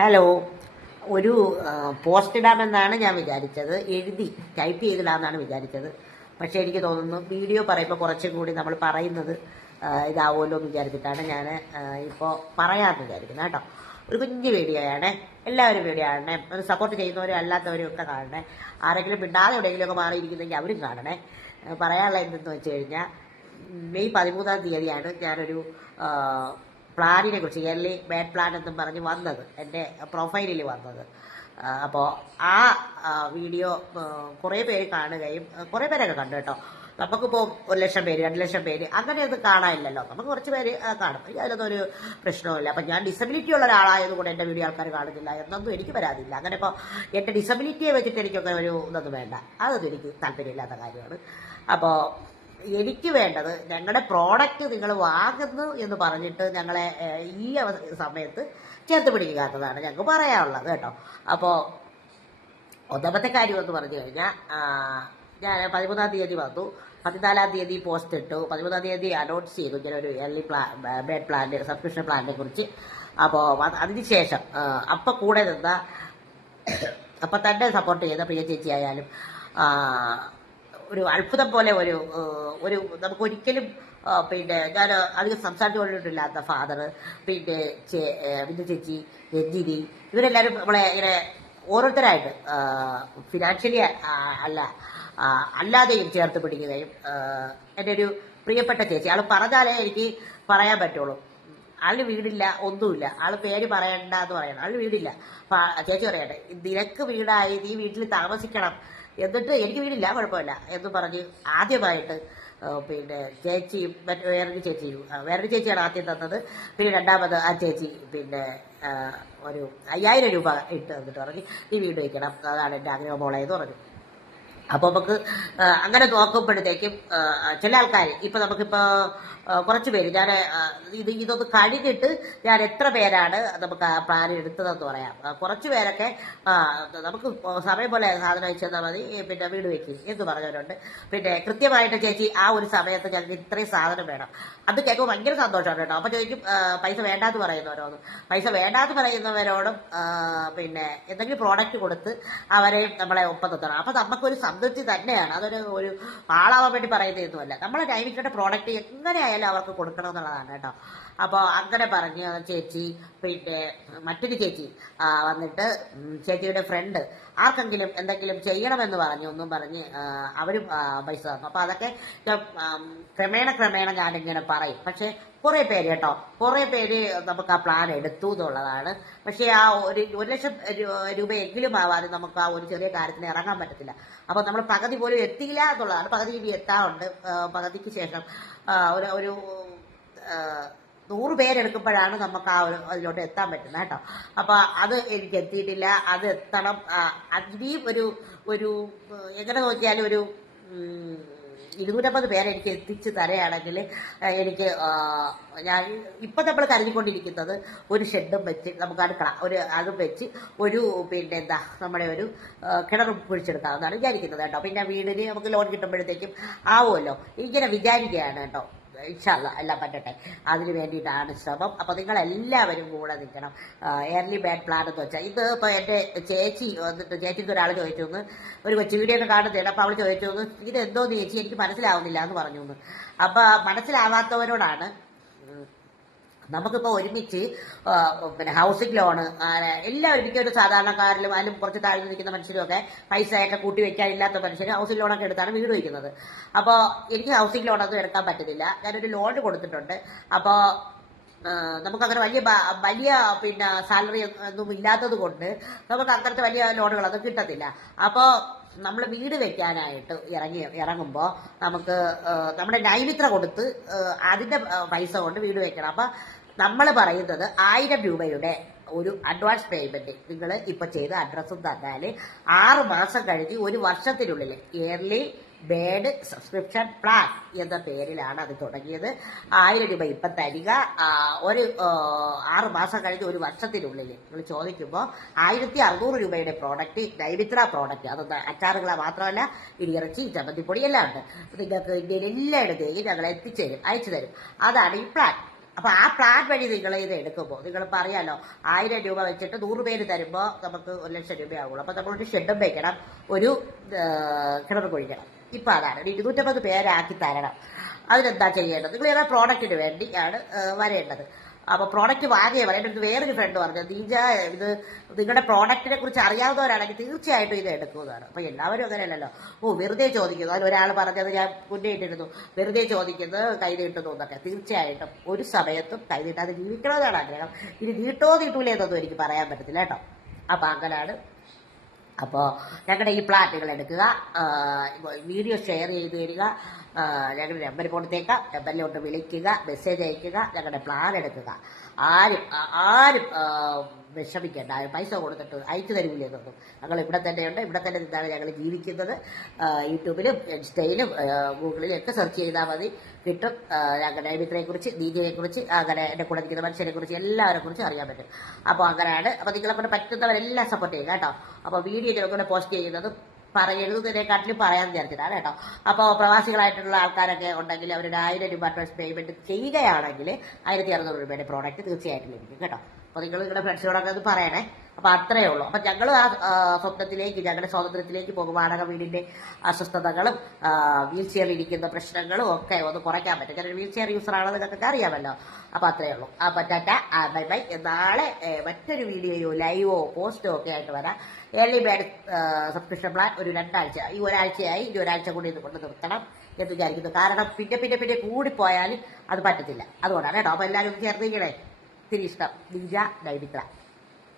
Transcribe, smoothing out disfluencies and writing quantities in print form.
Hello. ഒരു post ഇടാമെന്നാണ് ഞാൻ വിചാരിച്ചത്. ടൈപ്പ് ചെയ്തിടാമെന്നാണ് വിചാരിച്ചത്. പക്ഷേ എനിക്ക് തോന്നുന്നു വീഡിയോ പറയുമ്പോൾ കുറച്ചും കൂടി നമ്മൾ പറയുന്നത് ഇതാവുമല്ലോ എന്ന് വിചാരിച്ചിട്ടാണ് ഞാൻ ഇപ്പോൾ പറയാമെന്ന് വിചാരിക്കുന്നത് കേട്ടോ. ഒരു കുഞ്ഞു വീഡിയോയാണ്. എല്ലാവരും വീഡിയോ കാണണേ. ഒന്ന് സപ്പോർട്ട് ചെയ്യുന്നവരും അല്ലാത്തവരും ഒക്കെ കാണണേ. ആരെങ്കിലും മിണ്ടാതെ എവിടെയെങ്കിലുമൊക്കെ മാറിയിരിക്കുന്നെങ്കിൽ അവരും കാണണേ. പറയാനുള്ള എന്തെന്ന് വെച്ച് കഴിഞ്ഞാൽ, മെയ് 13-ാം തീയതിയാണ് ഞാനൊരു പ്ലാനിനെ കുറിച്ച്, ഇയർലി ബാഡ് പ്ലാൻ എന്നും പറഞ്ഞ് വന്നത്, എൻ്റെ പ്രൊഫൈലിൽ വന്നത്. അപ്പോൾ ആ വീഡിയോ കുറേ പേര് കാണുകയും കുറേ പേരൊക്കെ കണ്ടു കേട്ടോ. നമുക്കിപ്പോൾ 1,00,000 പേര് 2,00,000 പേര് അങ്ങനെയൊന്നും കാണാനില്ലല്ലോ. നമുക്ക് കുറച്ച് പേര് കാണും. അതിനൊന്നും ഒരു പ്രശ്നവുമില്ല. അപ്പം ഞാൻ ഡിസബിലിറ്റി ഉള്ള ഒരാളായതുകൊണ്ട് എൻ്റെ വീഡിയോ ആൾക്കാർ കാണുന്നില്ല എന്നൊന്നും എനിക്ക് വരാതില്ല. അങ്ങനെ ഇപ്പോൾ എൻ്റെ ഡിസബിലിറ്റിയെ വെച്ചിട്ട് എനിക്കൊക്കെ ഒരു ഇതൊന്നും വേണ്ട. അതൊന്നും എനിക്ക് താല്പര്യമില്ലാത്ത കാര്യമാണ്. അപ്പോൾ എനിക്ക് വേണ്ടത്, ഞങ്ങളുടെ പ്രോഡക്റ്റ് നിങ്ങൾ വാങ്ങുന്നു എന്ന് പറഞ്ഞിട്ട് ഞങ്ങളെ ഈ സമയത്ത് ചേർത്ത് പിടിക്കാത്തതാണ് ഞങ്ങൾക്ക് പറയാനുള്ളത് കേട്ടോ. അപ്പോൾ ഒന്നാമത്തെ കാര്യം എന്ന് പറഞ്ഞു കഴിഞ്ഞാൽ, ഞാൻ 13-ാം തീയതി വന്നു, 14-ാം തീയതി പോസ്റ്റ് ഇട്ടു, 13-ാം തീയതി അനൗൺസ് ചെയ്തു ഇങ്ങനെ ഒരു ഇയർലി ബെഡ് പ്ലാന്റ്, സബ്സ്ക്രിപ്ഷൻ പ്ലാനിനെ കുറിച്ച്. അപ്പോൾ അതിനുശേഷം അപ്പം കൂടെ നിന്ന, അപ്പം തന്നെ സപ്പോർട്ട് ചെയ്ത പ്രിയ ചേച്ചി ആയാലും, ഒരു അത്ഭുതം പോലെ ഒരു നമുക്കൊരിക്കലും പിന്നെ ഞാൻ അധികം സംസാരിച്ചുകൊണ്ടിട്ടില്ലാത്ത ഫാദർ, പിന്നെ ബിന്ദു ചേച്ചി, രഞ്ജിനി, ഇവരെല്ലാവരും നമ്മളെ ഇങ്ങനെ ഓരോരുത്തരായിട്ട് ഫിനാൻഷ്യലി അല്ലാതെയും ചേർത്ത് പിടിക്കുകയും, എൻ്റെ ഒരു പ്രിയപ്പെട്ട ചേച്ചി, ആൾ പറഞ്ഞാലേ എനിക്ക് പറയാൻ പറ്റുള്ളൂ. ആളിന് വീടില്ല, ഒന്നുമില്ല. ആൾ പേര് പറയണ്ട എന്ന് പറയണം. ആളിന് വീടില്ല. ചേച്ചി പറയട്ടെ, നിനക്ക് വീടായി, നീ വീട്ടിൽ താമസിക്കണം, എന്നിട്ട് എനിക്ക് വീടില്ല, കുഴപ്പമില്ല എന്ന് പറഞ്ഞ് ആദ്യമായിട്ട് പിന്നെ ചേച്ചിയും വേറൊരു ചേച്ചിയാണ് ആദ്യം തന്നത്. പിന്നെ രണ്ടാമത് ആ ചേച്ചി പിന്നെ ഒരു 5,000 രൂപ ഇട്ട് എന്നിട്ട് പറഞ്ഞു, നീ വീട് വയ്ക്കണം, അതാണ് എൻ്റെ ആഗ്രഹം മോളെ എന്ന് പറഞ്ഞു. അപ്പോൾ നമുക്ക് അങ്ങനെ നോക്കുമ്പോഴത്തേക്കും ചില ആൾക്കാർ, ഇപ്പം നമുക്കിപ്പോൾ കുറച്ച് പേര്, ഞാൻ ഇതൊന്ന് കഴിഞ്ഞിട്ട് ഞാൻ എത്ര പേരാണ് നമുക്ക് ആ പ്ലാൻ എടുത്തതെന്ന് പറയാം. കുറച്ച് പേരൊക്കെ നമുക്ക് സമയം പോലെ സാധനം അയച്ചു തന്നാൽ മതി, പിന്നെ വീട് വയ്ക്കും എന്ന് പറഞ്ഞവരുണ്ട്. പിന്നെ കൃത്യമായിട്ട് ചേച്ചി ആ ഒരു സമയത്ത് ഞങ്ങൾക്ക് ഇത്രയും സാധനം വേണം, അത് കേൾക്കുമ്പോൾ ഭയങ്കര സന്തോഷമാണ് കേട്ടോ. അപ്പോൾ ചോദിക്കും പൈസ വേണ്ടാന്ന് പറയുന്നവരോടും, പൈസ വേണ്ടാന്ന് പറയുന്നവരോടും പിന്നെ എന്തെങ്കിലും പ്രോഡക്റ്റ് കൊടുത്ത് അവരെയും നമ്മളെ ഒപ്പം നിർത്തണം. അപ്പോൾ നമുക്കൊരു സംതൃപ്തി തന്നെയാണ്. ഒരു ആളാവാൻ വേണ്ടി പറയുന്നതൊന്നുമല്ല. നമ്മളെ ഡൈവിറ്റിയുടെ പ്രോഡക്റ്റ് എങ്ങനെയായാലും അവർക്ക് കൊടുക്കണം എന്നുള്ളതാണ് കേട്ടോ. അപ്പോൾ അങ്ങനെ പറഞ്ഞ് ചേച്ചി, പിന്നെ മറ്റൊരു ചേച്ചി വന്നിട്ട് ചേച്ചിയുടെ ഫ്രണ്ട് ആർക്കെങ്കിലും എന്തെങ്കിലും ചെയ്യണമെന്ന് പറഞ്ഞു, ഒന്നും പറഞ്ഞ് അവരും പൈസ തന്നു. അപ്പോൾ അതൊക്കെ ക്രമേണ ഞാനിങ്ങനെ പറയും. പക്ഷേ കുറേ പേര് കേട്ടോ, കുറേ പേര് നമുക്ക് ആ പ്ലാൻ എടുത്തു എന്നുള്ളതാണ്. പക്ഷേ ആ 1,00,000 രൂപയെങ്കിലും ആവാതെ നമുക്ക് ആ ഒരു ചെറിയ കാര്യത്തിന് ഇറങ്ങാൻ പറ്റത്തില്ല. അപ്പോൾ നമ്മൾ പകുതി പോലും എത്തിയില്ല എന്നുള്ളതാണ്. പകുതി എത്താറുണ്ട്. പകുതിക്ക് ശേഷം ഒരു 100 പേരെടുക്കുമ്പോഴാണ് നമുക്ക് ആ അതിലോട്ട് എത്താൻ പറ്റുന്നത് കേട്ടോ. അപ്പോൾ അത് എനിക്ക് എത്തിയിട്ടില്ല. അത് എത്തണം. അതിനെയും ഒരു എങ്ങനെ നോക്കിയാലും ഒരു 250 പേരെ എനിക്ക് എത്തിച്ച് തരയാണെങ്കിൽ എനിക്ക്, ഞാൻ ഇപ്പം നമ്മൾ കരുതിക്കൊണ്ടിരിക്കുന്നത് ഒരു ഷെഡും വെച്ച് നമുക്ക് അടുക്കള അതും വെച്ച് പിന്നെ എന്താ നമ്മുടെ ഒരു കിണറും കുഴിച്ചെടുക്കാമെന്നാണ് വിചാരിക്കുന്നത് കേട്ടോ. പിന്നെ വീടിന് നമുക്ക് ലോൺ കിട്ടുമ്പോഴത്തേക്കും ആവുമല്ലോ, ഇങ്ങനെ വിചാരിക്കുകയാണ് കേട്ടോ. ഇൻഷാ അല്ലാഹ് എല്ലാം പറ്റട്ടെ. അതിന് വേണ്ടിയിട്ടാണ് ശ്രമം. അപ്പോൾ നിങ്ങളെല്ലാവരും കൂടെ നിൽക്കണം. ഇയർലി ബാഡ് പ്ലാൻ എന്ന് വെച്ചാൽ, ഇത് ഇപ്പോൾ എൻ്റെ ചേച്ചി വന്നിട്ട്, ചേച്ചിക്ക് ഒരാൾ ചോദിച്ചു എന്ന്, ഒരു കൊച്ചു വീഡിയോ ഒക്കെ കാണുന്നതാണ്. അപ്പോൾ അവൾ ചോദിച്ചു എന്ന്, ഇത് എന്തോന്ന് ചേച്ചി എനിക്ക് മനസ്സിലാവുന്നില്ല എന്ന് പറഞ്ഞു എന്ന്. അപ്പോൾ മനസ്സിലാവാത്തവരോടാണ്, നമുക്കിപ്പോൾ ഒരുമിച്ച് പിന്നെ ഹൗസിംഗ് ലോണ് എല്ലാവരും, മിക്ക ഒരു സാധാരണക്കാരിലും അതിലും കുറച്ച് താഴ്ന്നു നിൽക്കുന്ന മനുഷ്യരുമൊക്കെ പൈസയൊക്കെ കൂട്ടി വയ്ക്കാനില്ലാത്ത മനുഷ്യർ ഹൗസിംഗ് ലോണൊക്കെ എടുത്താണ് വീട് വയ്ക്കുന്നത്. അപ്പോൾ എനിക്ക് ഹൗസിംഗ് ലോണൊന്നും എടുക്കാൻ പറ്റുന്നില്ല. ഞാനൊരു ലോൺ കൊടുത്തിട്ടുണ്ട്. അപ്പോൾ നമുക്കങ്ങനെ വലിയ പിന്നെ സാലറി ഒന്നും ഇല്ലാത്തത് കൊണ്ട് നമുക്ക് അങ്ങനത്തെ വലിയ ലോണുകളൊന്നും കിട്ടത്തില്ല. അപ്പോൾ നമ്മൾ വീട് വെക്കാനായിട്ട് ഇറങ്ങുമ്പോൾ നമുക്ക് നമ്മുടെ നൈമിത്ര കൊടുത്ത് അതിൻ്റെ പൈസ കൊണ്ട് വീട് വെക്കണം. അപ്പം നമ്മൾ പറയുന്നത് 1,000 രൂപയുടെ ഒരു അഡ്വാൻസ് പേയ്മെന്റ് നിങ്ങൾ ഇപ്പം ചെയ്ത് അഡ്രസ്സും തന്നാൽ 6 മാസം കഴിഞ്ഞ് 1 വർഷത്തിനുള്ളിൽ ഇയർലി ബേഡ് സബ്സ്ക്രിപ്ഷൻ പ്ലാൻ എന്ന പേരിലാണ് അത് തുടങ്ങിയത്. 1,000 രൂപ ഇപ്പം തരിക. ഒരു 6 മാസം കഴിഞ്ഞ് 1 വർഷത്തിനുള്ളിൽ നിങ്ങൾ ചോദിക്കുമ്പോൾ 1,600 രൂപയുടെ പ്രോഡക്റ്റ്, നൈമിത്ര പ്രോഡക്റ്റ്, അതൊന്ന് അച്ചാറുകൾ മാത്രമല്ല, ഇടിയിറച്ചി, ചമ്മന്തിപ്പൊടി എല്ലാം ഉണ്ട്. നിങ്ങൾക്ക് ഇന്ത്യയിൽ എല്ലായിടത്തേക്കും ഞങ്ങൾ അയച്ചു തരും. അതാണ് ഈ പ്ലാൻ. അപ്പൊ ആ പ്ലാൻ വഴി നിങ്ങൾ ഇത് എടുക്കുമ്പോൾ നിങ്ങളിപ്പോൾ അറിയാലോ 1000 രൂപ വെച്ചിട്ട് 100 പേര് തരുമ്പോൾ നമുക്ക് 1,00,000 രൂപയാവുള്ളൂ. അപ്പൊ നമ്മളൊരു ഷെഡും വെക്കണം, ഒരു കിണർ കുഴിക്കണം. ഇപ്പൊ അതാണ് ഒരു 250 പേരാക്കി തരണം. അതിനെന്താ ചെയ്യേണ്ടത്? നിങ്ങൾ ഏതാ പ്രോഡക്റ്റിന് വേണ്ടിയാണ് വരേണ്ടത്. അപ്പൊ പ്രോഡക്റ്റ് വാങ്ങിയ പറയാൻ എനിക്ക് വേറൊരു ഫ്രണ്ട് പറഞ്ഞു, നീജ ഇത് നിങ്ങളുടെ പ്രോഡക്റ്റിനെ കുറിച്ച് അറിയാവുന്നവരാണെങ്കിൽ തീർച്ചയായിട്ടും ഇത് എടുക്കുന്നതാണ്. അപ്പൊ എല്ലാവരും അങ്ങനെയല്ലല്ലോ. വെറുതെ ചോദിക്കുന്നു. അതിൽ ഒരാൾ പറഞ്ഞത് ഞാൻ മുന്നേറ്റിരുന്നു, വെറുതെ ചോദിക്കുന്നത് കൈ നീട്ടുന്നു എന്നൊക്കെ. തീർച്ചയായിട്ടും ഒരു സമയത്തും കൈ നീട്ടാതെ ജീവിക്കണമെന്നാണ് ആഗ്രഹം. ഇനി നീട്ടോ നീട്ടൂലേ എന്നൊന്നും എനിക്ക് പറയാൻ പറ്റത്തില്ല കേട്ടോ. അപ്പൊ അങ്ങനെയാണ്. അപ്പോൾ ഞങ്ങളുടെ ഈ പ്ലാൻ നിങ്ങൾ എടുക്കുക, വീഡിയോ ഷെയർ ചെയ്ത് തരിക, ഞങ്ങളുടെ നമ്പർ കൊടുത്തേക്കാം, നമ്പറിലോട്ട് വിളിക്കുക, മെസ്സേജ് അയക്കുക, ഞങ്ങളുടെ പ്ലാൻ എടുക്കുക. ആരും ആരും വിഷമിക്കേണ്ട, പൈസ കൊടുത്തിട്ട് അയച്ചു തരില്ല എന്നൊന്നും. ഞങ്ങൾ ഇവിടെ തന്നെയുണ്ട്, ഇവിടെ തന്നെ നിന്നാണ് ഞങ്ങൾ ജീവിക്കുന്നത്. യൂട്യൂബിലും ഇൻസ്റ്റയിലും ഗൂഗിളിലും ഒക്കെ സെർച്ച് ചെയ്താൽ മതി, കിട്ടും. ഞങ്ങളുടെ നൈമിത്രയെക്കുറിച്ച്, നീതിയെക്കുറിച്ച്, അങ്ങനെ എൻ്റെ കൂടെ നിൽക്കുന്ന മനുഷ്യരെ കുറിച്ച് എല്ലാവരെ കുറിച്ചും അറിയാൻ പറ്റും. അപ്പോൾ അങ്ങനെയാണ്. അപ്പോൾ നിങ്ങളെ കൊണ്ട് പറ്റുന്നവരെല്ലാം സപ്പോർട്ട് ചെയ്യുക കേട്ടോ. അപ്പോൾ വീഡിയോ ഞങ്ങളെ പോസ്റ്റ് ചെയ്യുന്നത് എഴുതുന്നതിനെക്കാട്ടിലും പറയാൻ വിചാരിച്ചിട്ടാണ് കേട്ടോ. അപ്പോൾ പ്രവാസികളായിട്ടുള്ള ആൾക്കാരൊക്കെ ഉണ്ടെങ്കിൽ അവരൊരു 1000 രൂപ അഡ്വാൻസ് പേയ്മെന്റ് ചെയ്യുകയാണെങ്കിൽ 1600 രൂപയുടെ പ്രോഡക്റ്റ് തീർച്ചയായിട്ടും ലഭിക്കും കേട്ടോ. അപ്പോൾ നിങ്ങൾ നിങ്ങളുടെ ഫ്രണ്ട്സിനോടൊക്കെ അത് പറയണേ. അപ്പോൾ അത്രയേ ഉള്ളൂ. അപ്പം ഞങ്ങൾ ആ സ്വപ്നത്തിലേക്ക്, ഞങ്ങളുടെ സ്വാതന്ത്ര്യത്തിലേക്ക് പോകും. വാടക വീടിന്റെ അസ്വസ്ഥതകളും വീൽ ചെയറിൽ ഇരിക്കുന്ന പ്രശ്നങ്ങളും ഒക്കെ ഒന്ന് കുറയ്ക്കാൻ പറ്റും. കാരണം വീൽ ചെയർ യൂസർ ആണെന്ന് നിങ്ങൾക്കൊക്കെ അറിയാമല്ലോ. അപ്പോൾ അത്രയേ ഉള്ളൂ. Tata, bye bye. നാളെ മറ്റൊരു വീഡിയോയോ ലൈവോ പോസ്റ്റോ ഒക്കെ ആയിട്ട് വരാം. ഏർലി ബേഡ് സബ്സ്ക്രിപ്ഷൻ പ്ലാൻ ഒരു 2 ആഴ്ച, ഈ ഒരാഴ്ചയായി, ഇനി ഒരാഴ്ച കൂടി ഇത് കൊണ്ട് നിർത്തണം എന്ന് വിചാരിക്കുന്നു. കാരണം പിന്നെ കൂടിപ്പോയാൽ അത് പറ്റത്തില്ല. അതുകൊണ്ടാണ് കേട്ടോ. അപ്പോൾ എല്ലാവരും ചേർന്നിരിക്കണേ. ഇത്തിരി ഇഷ്ടം. നീജ നൈമിത്ര.